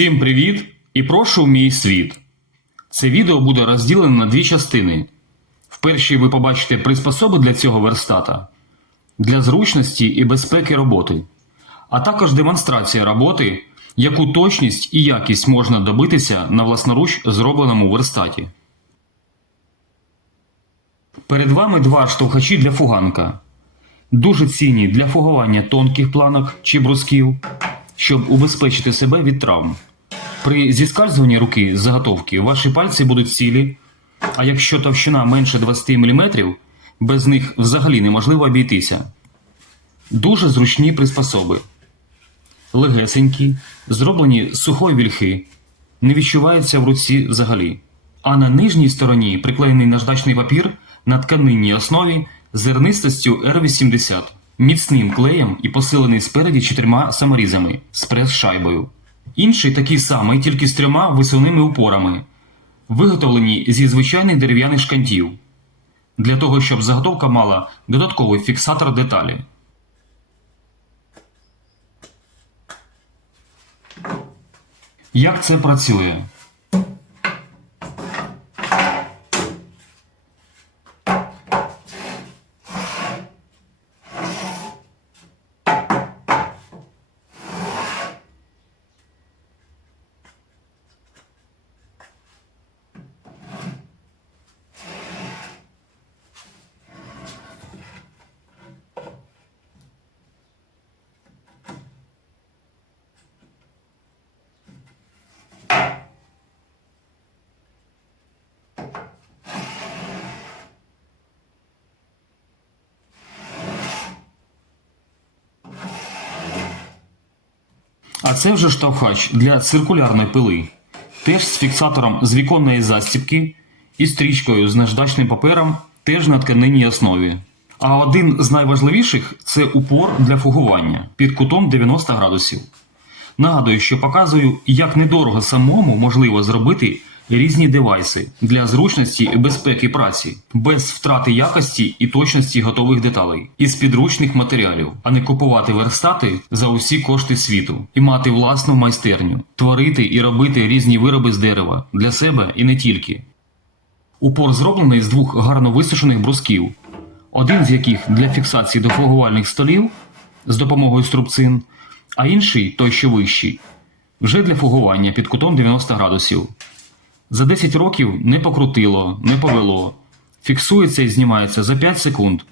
Всім привіт і прошу в мій світ. Це відео буде розділено на дві частини. В першій ви побачите приспособи для цього верстата для зручності і безпеки роботи, а також демонстрація роботи, яку точність і якість можна добитися на власноруч зробленому верстаті. Перед вами два штовхачі для фуганка. Дуже цінні для фугування тонких планок чи брусків, щоб убезпечити себе від травм. При зіскальзуванні руки з заготовки ваші пальці будуть цілі, а якщо товщина менше 20 мм, без них взагалі неможливо обійтися. Дуже зручні приспособи. Легесенькі, зроблені з сухої вільхи, не відчуваються в руці взагалі. А на нижній стороні приклеєний наждачний папір на тканинній основі зернистостю R80, міцним клеєм і посилений спереді чотирма саморізами з прес-шайбою. Інший такий самий, тільки з трьома висувними упорами, виготовлені зі звичайних дерев'яних шкантів, для того, щоб заготовка мала додатковий фіксатор деталі. Як це працює? А це вже штовхач для циркулярної пили, теж з фіксатором з віконної застібки і стрічкою з наждачним папером теж на тканинній основі. А один з найважливіших це упор для фугування під кутом 90 градусів. Нагадую, що показую, як недорого самому можливо зробити різні девайси для зручності і безпеки праці, без втрати якості і точності готових деталей, із підручних матеріалів, а не купувати верстати за усі кошти світу і мати власну майстерню, творити і робити різні вироби з дерева для себе і не тільки. Упор зроблений з двох гарно висушених брусків, один з яких для фіксації дофугувальних столів з допомогою струбцин, а інший, той що вищий, вже для фугування під кутом 90 градусів. За 10 років не покрутило, не повело. Фіксується і знімається за 5 секунд.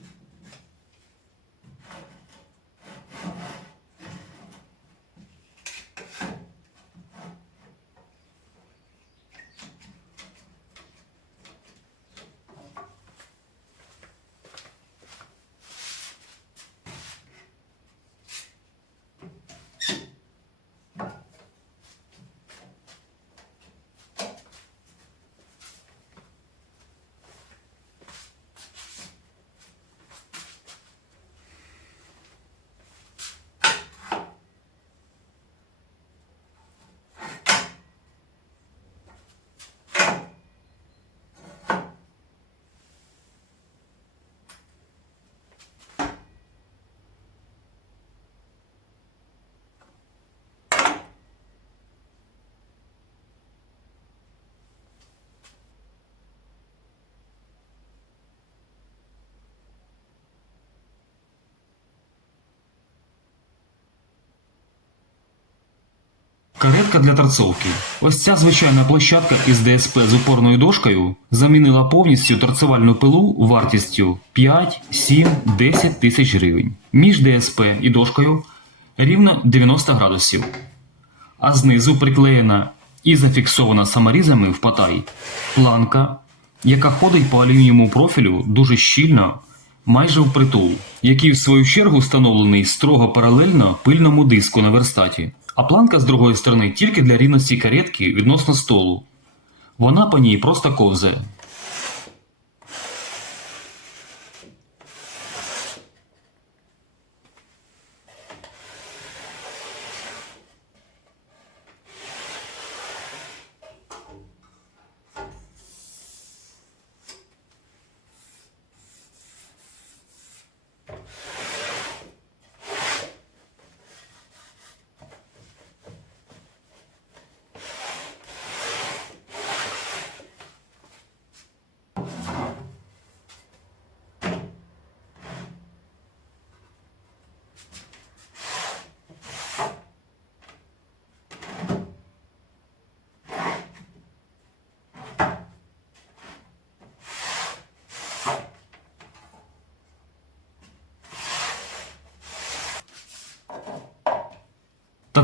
Каретка для торцовки. Ось ця звичайна площадка із ДСП з упорною дошкою замінила повністю торцевальну пилу вартістю 5, 7, 10 тисяч гривень. Між ДСП і дошкою рівно 90 градусів. А знизу приклеєна і зафіксована саморізами в патай планка, яка ходить по алюмінієвому профілю дуже щільно, майже впритул, який в свою чергу встановлений строго паралельно пильному диску на верстаті. А планка з другої сторони тільки для рівності каретки відносно столу. Вона по ній просто ковзає.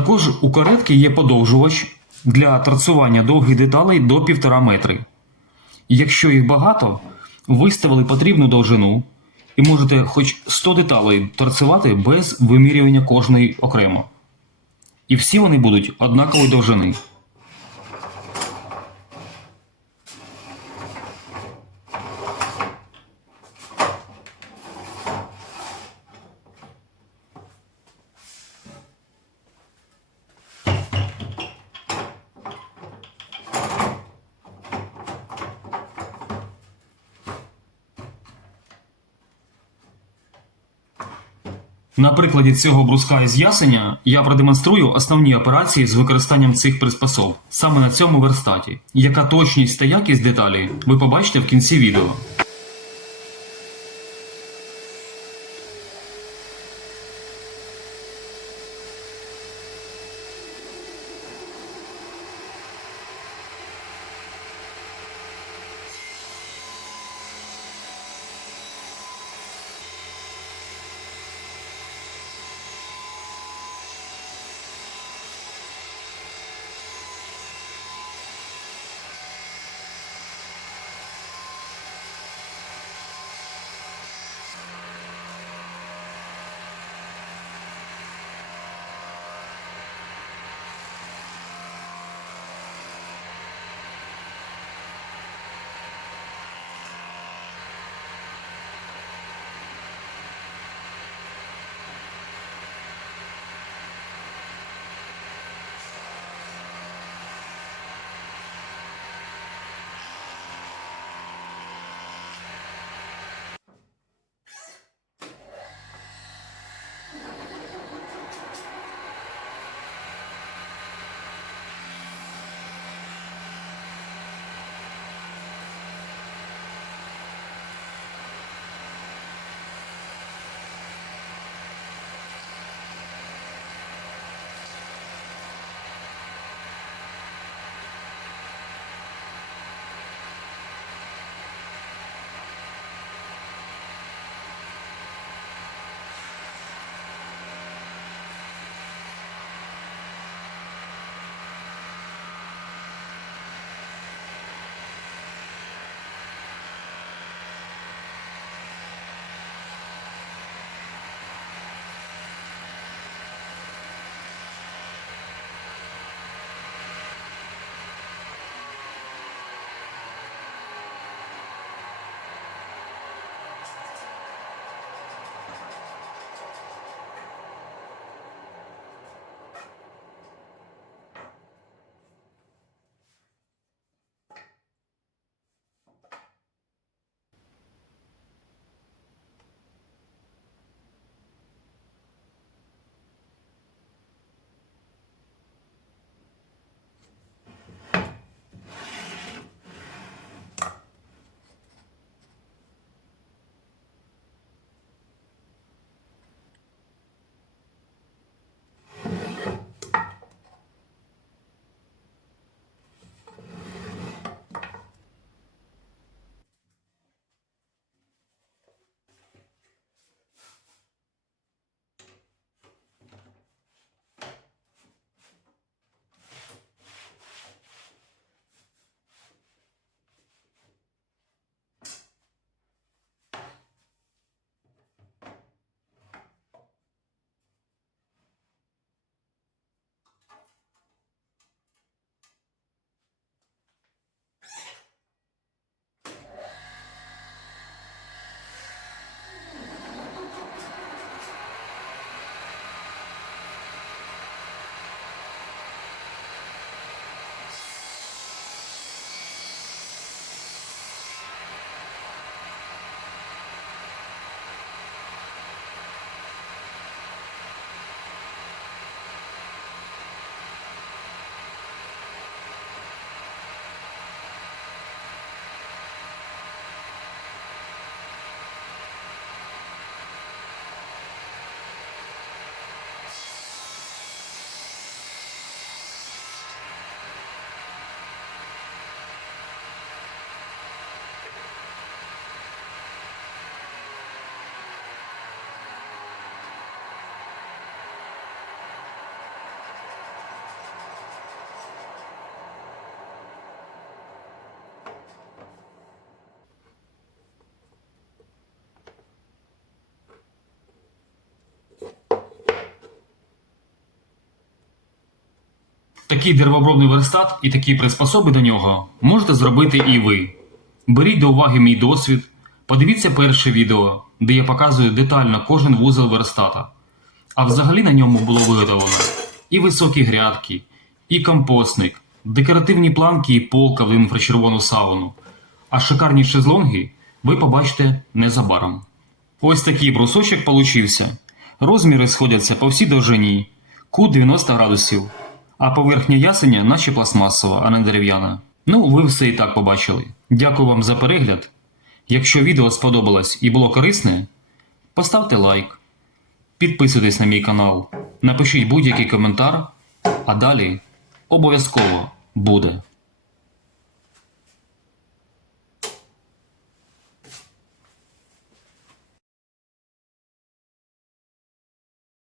Також у каретки є подовжувач для трацування довгих деталей до 1,5 метри. Якщо їх багато, виставили потрібну довжину і можете хоч 100 деталей торцювати без вимірювання кожної окремо. І всі вони будуть однакової довжини. На прикладі цього бруска із ясеня я продемонструю основні операції з використанням цих приспособ саме на цьому верстаті. Яка точність та якість деталі ви побачите в кінці відео. Такий деревообробний верстат і такі приспособи до нього можете зробити і ви. Беріть до уваги мій досвід, подивіться перше відео, де я показую детально кожен вузол верстата. А взагалі на ньому було виготовлено і високі грядки, і компостник, декоративні планки і полка в інфрачервону сауну. А шикарні шезлонги ви побачите незабаром. Ось такий брусочок получився. Розміри сходяться по всій довжині, кут 90 градусів, а поверхня ясеня наче пластмасова, а не дерев'яна. Ну, ви все і так побачили. Дякую вам за перегляд. Якщо відео сподобалось і було корисне, поставте лайк, підписуйтесь на мій канал, напишіть будь-який коментар, а далі обов'язково буде.